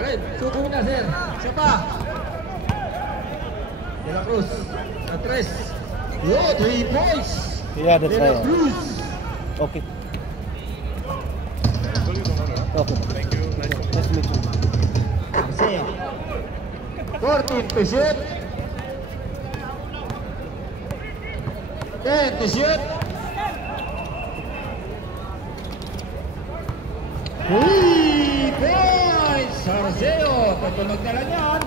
pa rin. Suko na, sir. Isa pa. De La Cruz. Sa 3. Oh, 3 points. Yeah, that's De La right. Cruz. Okay. Okay. Thank you. Nice to Let's meet you. Garcia. 14 to shoot. 10 to shoot. 3 points! Sarceo, patunog na lang yan.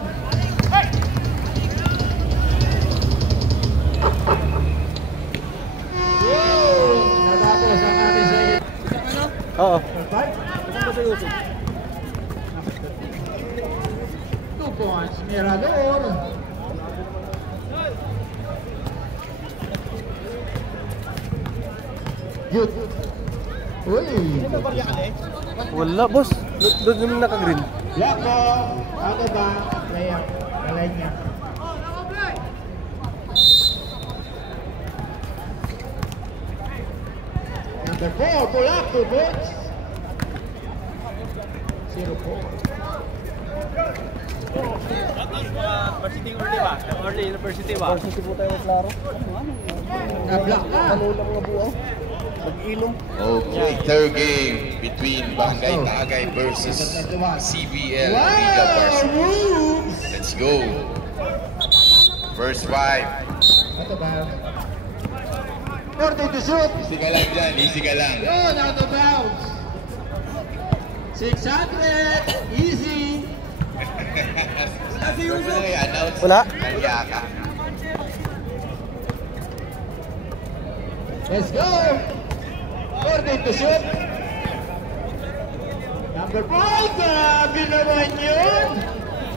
Natapos ang ating second. Oo. 2 points, Mirador. Yun. Uy! Wala, boss. Doon naman naka-green. Lako, ako ba? Player, kalay niya. Number 4, pull up, 2 points. 0-4. Varsity early ba? Early university ba? Varsity po tayo klaro. Na-block ka. Manulang na buo. Mag-ilom. Okay, third game between Barangay Tagay versus CBL Liga Varsity. Let's go. First 5. Ito ba? 40 to shoot. Easy ka lang dyan, easy ka lang. Yun, out of bounds. 600. Easy. Wala. Kaya ka. Let's go. 40 to shoot. Number 5. Grabe naman yun.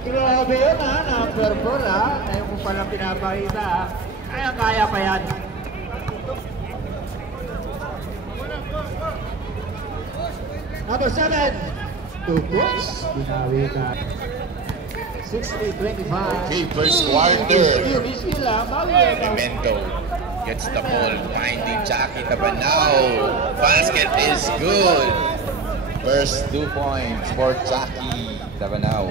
Grabe yun ha. Number 4 ha. Ayaw mo palang pinapakita ha. Kaya pa yan. Number 7. 2 points. Binawi ka. 60-25. Okay, first quarter. Easy lang. Bawi. Memento gets the ball, finding Jackie Tabanao. Basket is good. First 2 points for Jackie Tabanao.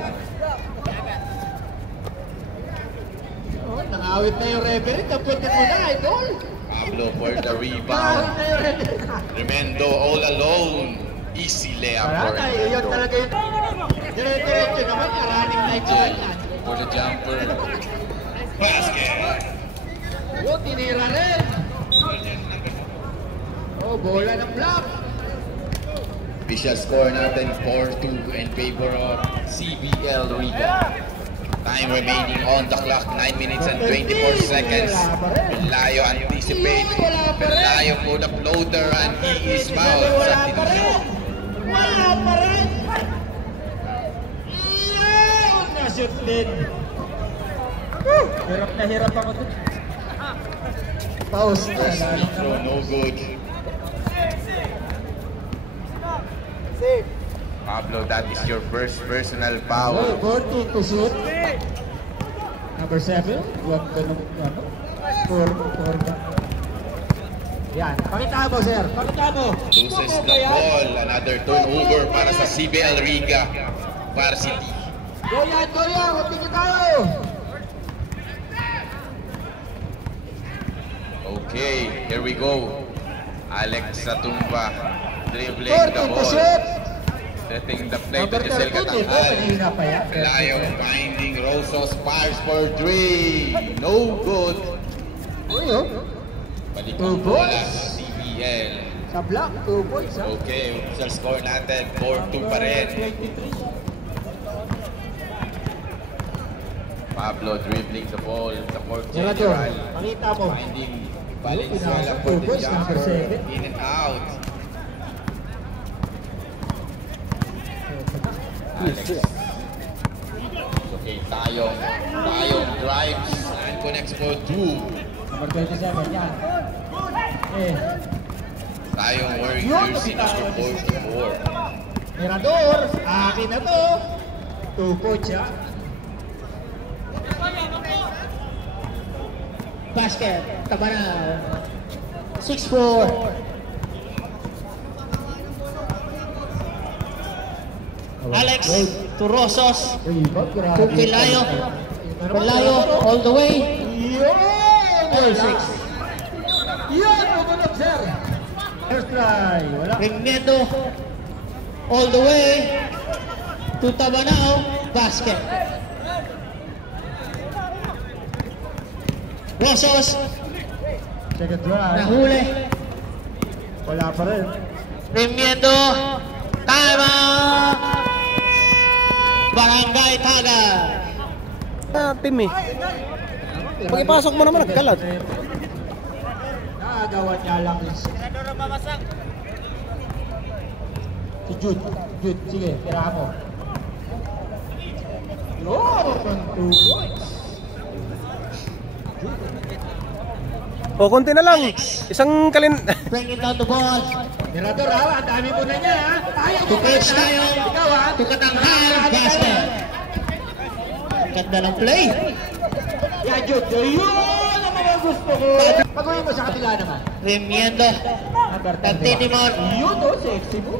Oh, nangawit na yung referee. Taputin mo na, idol. Pablo for the Nangawit rebound. na yung referee. Remendo all alone. Easy layup for Parang yun Remendo. talaga yun. Dire-diretso naman, running night Jay yan. for the jumper. Basket. Oh, tinira rin. Oh, bola ng block. Official score natin 4-2 in favor of CBL Riga. Time remaining on the clock, 9 minutes and 24 seconds. Pelayo anticipate. Pelayo for the floater and he is fouled. Wala pa rin. Wala pa rin. Yun! Na-shoot din. Hirap na hirap ako dun. Pause na. First free throw, no good. Pablo, that is your first personal foul. 40 to shoot. Number 7. Huwag ganun, ano? 4. Yan. Pakita mo, sir. Pakita mo. Loses the ball. Another turnover para sa CBL Riga Varsity. Go yan, go yan. Huwag tingin tayo. Okay, here we go. Alex Satumba dribbling 40 the to ball. shoot. Setting the play to Number Giselle 13. Catangal. Kanina pa yan. Pelayo finding Rosos fires for 3. No good. Uy, oh. Balik Two ang bola points. sa CBL. Sa block, 2 points, ha? Okay, official score natin 4-2 pa rin. 23. Pablo dribbling the ball sa fourth Mirador, general. pakita mo. Finding Valenzuela Pinasok for two the points, number jumper. 7. In and out. Alex. Okay, Tayong drives and connects for 2. Number 27, yan. Tayong wearing jersey number 44. Mirador, akin na to. 2 points, ha? Basket, Tabanao. 6-4. Alex to Rosos. Rebound, grabe. To Pelayo. Pelayo all the way. Yun! All 6. Yun! Pumunod, sir. First try. Wala. Remiendo all the way to Tabanao. Basket. Rosos Second try. nahuli. Wala pa rin. Remiendo. Time out. Barangay Taga. Team eh. Pag ipasok mo naman, nagkalat. Nakagawa niya lang. Si Jude. Jude, sige, tira mo. Yun! 2 points. O, konti na lang. Isang Bringing down the ball. Mirador, ha? Ang dami mo na niya, ha? Ayaw mo Coach na. tayo. Ikaw, ha? Tukatanghal. Basket. Ganda ng play. Yan, Jude. Yun ang mga gusto ko. Pag-uwi mo sa kapila naman. Remiendo. Tantinimon. Yun, oh, sexy mo.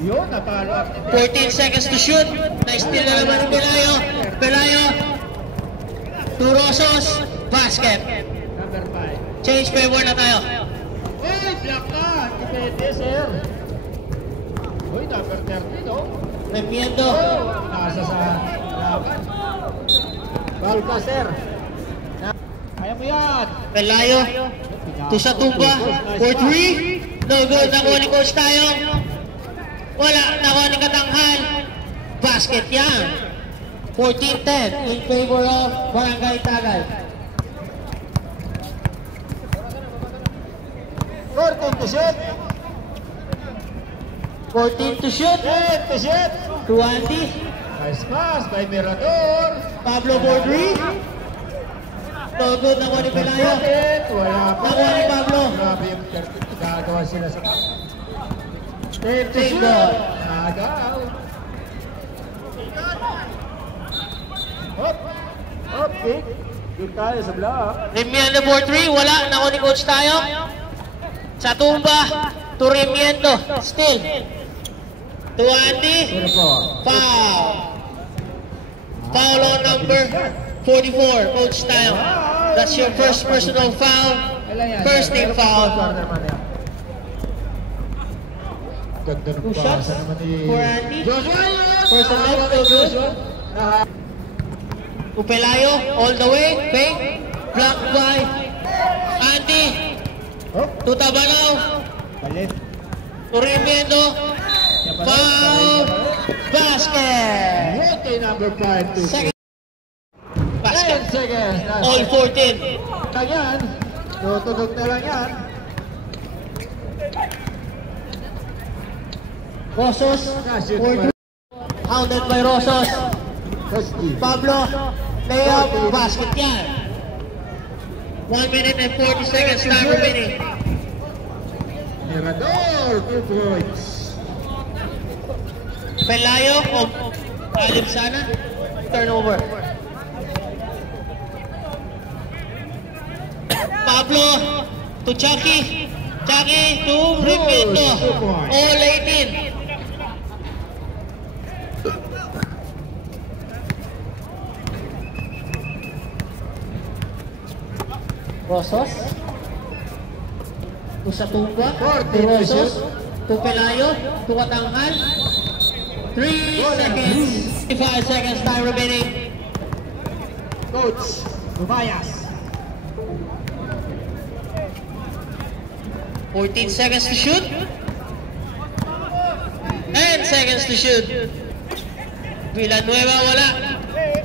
Yun, napalo. 14 seconds to shoot. Na-steal na naman ng Pelayo. Pelayo. To Rosos. Basket. Number 5. Change favor na tayo. Uy, block na. Depende, sir. Uy, number 30, no? Remiendo. Oh, nasa sa laban. Ball ka, sir. Kaya mo yan. Pelayo. To Satumba. For 3. No good. Nakuha ni Coach tayo. Wala. Nakuha ni Katanghal. Basket yan. 14-10 in favor of Barangay Tagay. 14 to shoot. 14 to shoot. 10 to shoot. To Andy. Nice pass by Mirador. Pablo Bordry. No good. Nakuha ni Pelayo. Wala pa. Nakuha ni Pablo. Grabe yung gagawa sila sa 10 to Take shoot. ball. Nagaw. Hop. Hop, kick. Good tayo sa block. Remiendo for 3. Wala. Nakuha ni Coach tayo. Sa tumba. To Remiendo. Still. To Andy. Zero po. Foul. Foul on number 44. Coach tayo. That's your first personal foul. First team foul. Ganda ng Two shots pasa naman ni for Andy. Joshua. First and left, no good. Upelayo, all the way, fake, blocked by Andy, Oh, to Tabanao, balit. to Remiendo, foul, basket. Okay, number 5 to Second 10 basket, seconds. all 14. Kanyan. Tutunog na lang yan. Rosos, 4-2, hounded by Rosos. Coach G. Pablo, layup, basket yan. 1 minute and 40 seconds time remaining. Mirador, 2 points. Pelayo, Alip sana, turnover. Pablo to Chucky, Chucky to Remiendo, all 18. Rosos to Satumba, to Rosos, to Pelayo, to Katanghal. 3 seconds, 5 seconds time remaining. Coach, Lumayas. 14 seconds to shoot. 10 seconds to shoot. Villanueva wala.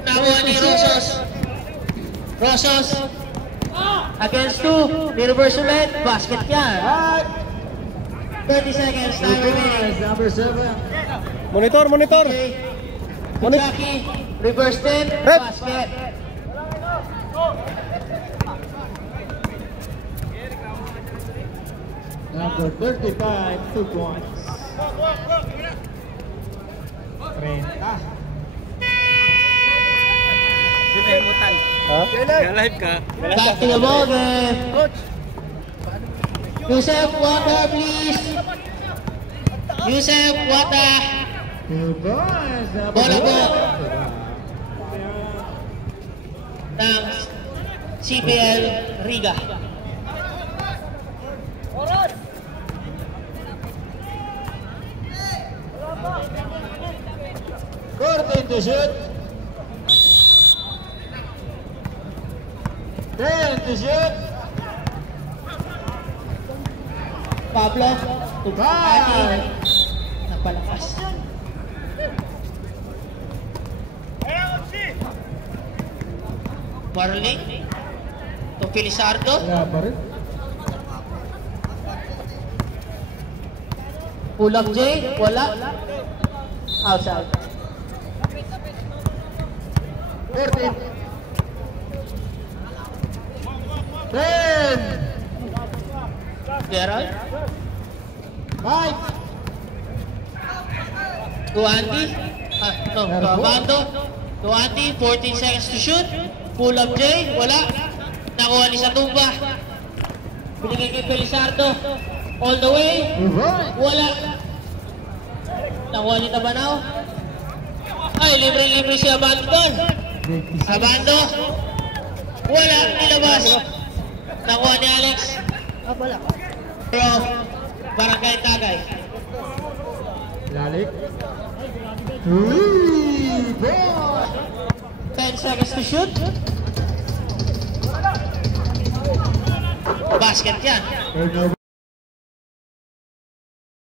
Nakuha ni Rosos. Rosos against 2. Universal Ed. Basket yan. 30 seconds time remaining. Number 7. Monitor. Chucky. Reverse 10. Red. Basket. Number 35, 2 points. 30. Ha? Live ka. Back to the ball game. Yusef, water please. Yusef, water. 2 points. Bola po ng CBL Riga. Courtney to shoot. 10 to shoot. Pablo, Five. napalakas. Marley, to Felizardo, Wala pa rin. pull-up J, wala. Outside. 14. 10. Gerald, 5. to Andy, to Abando, to Andy, 14 seconds to shoot. Pull-up J, wala. Nakuha ni Satumba. Binigay kay Felizardo. All the way, 2 points. wala. Nakuha ni Tabanaw. Ay, libre-libre si Abando doon. Abando. Wala, nilabas. Nakuha ni Alex. Wala. Pero, Barangay Tagay. Lalik. 3 points. 10 seconds to shoot. Basket yan. Turnover.